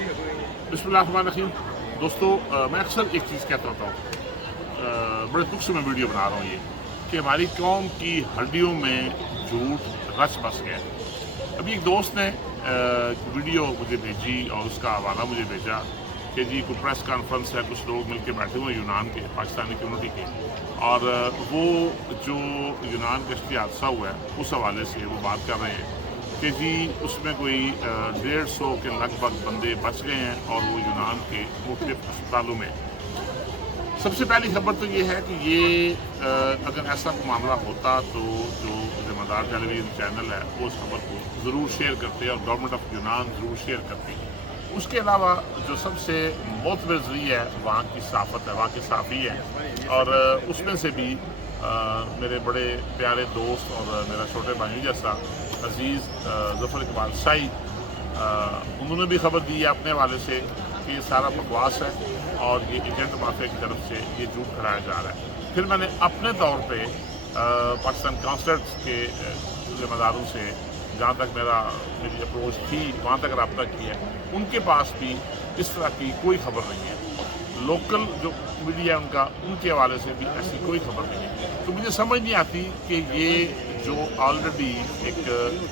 बिस्मिल्लाहिर्रहमानिर्रहीम। दोस्तों, मैं अक्सर एक चीज़ कहता होता हूँ, बड़े दुख से मैं वीडियो बना रहा हूँ ये कि हमारी कौम की हड्डियों में झूठ रच बस गया। अभी एक दोस्त ने वीडियो मुझे भेजी और उसका हवाला मुझे भेजा कि जी कोई प्रेस कॉन्फ्रेंस है, कुछ लोग मिलकर बैठे हुए यूनान के, पाकिस्तानी कम्युनिटी के, और वो जो यूनान का इश्ती हादसा हुआ है उस हवाले से वो बात कर रहे हैं कि जी उसमें कोई 150 के लगभग बंदे बच गए हैं और वो यूनान के मुख्तलिफ अस्पतालों में। सबसे पहली खबर तो ये है कि ये अगर ऐसा कोई मामला होता तो जो ज़िम्मेदार टेलीविज़न चैनल है वो उस खबर को ज़रूर शेयर करते और गवर्नमेंट ऑफ यूनान ज़रूर शेयर करती। उसके अलावा जो सबसे मोतबर ज़रिया है वहाँ की सहाफ़त है, वहाँ के सहाफ़ी है, और उसमें से भी मेरे बड़े प्यारे दोस्त और मेरा छोटे भाई जैसा अजीज़ ज़फ़र इकबाल शाही, उन्होंने भी खबर दी है अपने हवाले से कि ये सारा बकवास है और ये एजेंट माफिया की तरफ से ये झूठ कराया जा रहा है। फिर मैंने अपने तौर पे पाकिस्तान काउंसलेट के ज़िम्मेदारों से जहाँ तक मेरी अप्रोच थी वहाँ तक रब्ता किया, उनके पास भी इस तरह की कोई खबर नहीं है। लोकल जो मीडिया है उनके हवाले से भी ऐसी कोई खबर नहीं है। तो मुझे समझ नहीं आती कि ये जो ऑलरेडी एक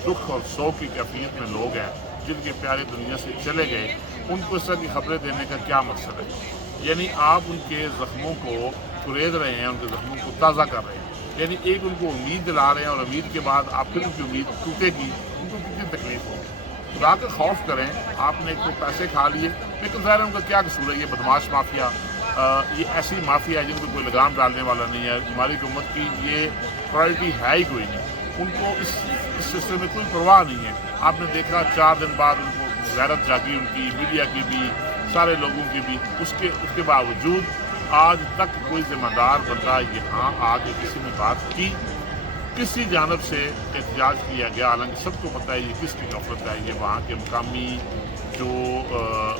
दुख और शोक की कैफियत में लोग हैं जिनके प्यारे दुनिया से चले गए, उनको इस तरह की खबरें देने का क्या मकसद है। यानी आप उनके ज़ख्मों को कुरेद रहे हैं, उनके ज़ख्मों को ताज़ा कर रहे हैं, यानी एक उनको उम्मीद दिला रहे हैं और उम्मीद के बाद आप फिर उनकी उम्मीद टूटेगी, उनको कितनी तकलीफ होगी। खुदा का खौफ करें। आपने एक तो पैसे खा लिए, लेकिन ज़ाहिर है उनका क्या कसूर है। ये बदमाश माफिया, ये ऐसी माफिया है जिनको कोई लगाम डालने वाला नहीं है। हमारी हुकूमत की ये प्रायोरिटी है ही कोई नहीं, उनको इस सिस्टम में कोई परवाह नहीं है। आपने देखा 4 दिन बाद उनको गैरत जागी, उनकी मीडिया की भी, सारे लोगों की भी। उसके बावजूद आज तक कोई ज़िम्मेदार बंदा यहाँ आके किसी ने बात की, किसी जानब से एहतजाज किया गया। हालांकि सबको पता है ये किसकी गफलत है, ये वहाँ के मुकामी जो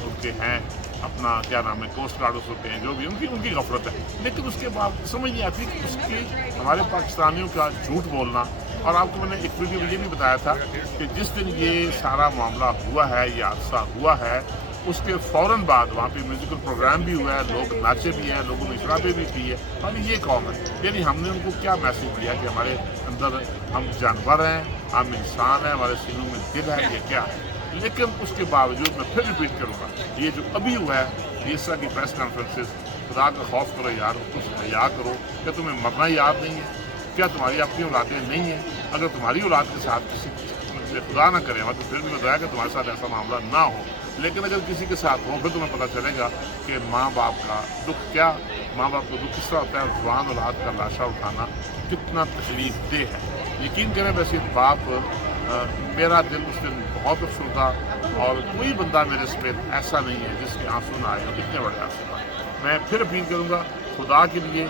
उनके हैं अपना क्या नाम है कोस्ट गार्ड होते हैं, जो भी उनकी गफलत है। लेकिन उसके बाद समझ नहीं आती कि उसकी हमारे पाकिस्तानियों का झूठ बोलना। और आपको मैंने एक वीडियो में ये भी बताया था कि जिस दिन ये सारा मामला हुआ है, ये हादसा हुआ है, उसके फ़ौरन बाद वहाँ पे म्यूज़िकल प्रोग्राम भी हुआ है, लोग नाचे भी हैं, लोगों ने शराबें भी पी है। और ये कौन है? यानी हमने उनको क्या मैसेज दिया कि हमारे अंदर हम जानवर हैं, हम इंसान हैं, हमारे सीनों में दिल है, ये क्या है? लेकिन उसके बावजूद मैं फिर रिपीट करूँगा, ये जो अभी हुआ है, ये इस तरह की प्रेस कॉन्फ्रेंसेस, खुदा का खौफ करो यार, कुछ हया करो। क्या तुम्हें मरना याद नहीं है? क्या तुम्हारी अपनी औलादें नहीं हैं? अगर तुम्हारी औलाद के साथ किसी खुदा ना करे, तो फिर भी बताया कि तुम्हारे साथ ऐसा मामला ना हो। लेकिन अगर किसी के साथ हो फिर तुम्हें पता चलेगा कि माँ बाप का दुख क्या, माँ बाप का दुख किस तरह होता है। जवान औलाद का लाशा उठाना कितना तकलीफ देह है। यकीन करें वैसे बाप, मेरा दिल उस दिन बहुत अफसरदा, और कोई बंदा मेरे समेत ऐसा नहीं है जिसके आंसू ना आए, और कितने बड़े आंसू आए। मैं फिर अपील करूँगा खुदा के लिए,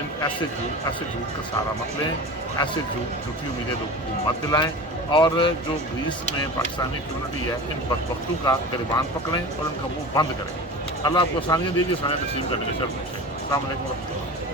इन ऐसे झूठ का सहारा मत लें, ऐसे झूठी उम्मीदें लोगों को मत दिलाएं, और जो ग्रीस में पाकिस्तानी कम्युनिटी है इन बदबख्तों का गिरबान पकड़ें और उनका मुंह बंद करें। अल्लाह आपको आसानियाँ दीजिए। सानिया तस्लीम करने के शर्त से। अस्सलाम वालेकुम।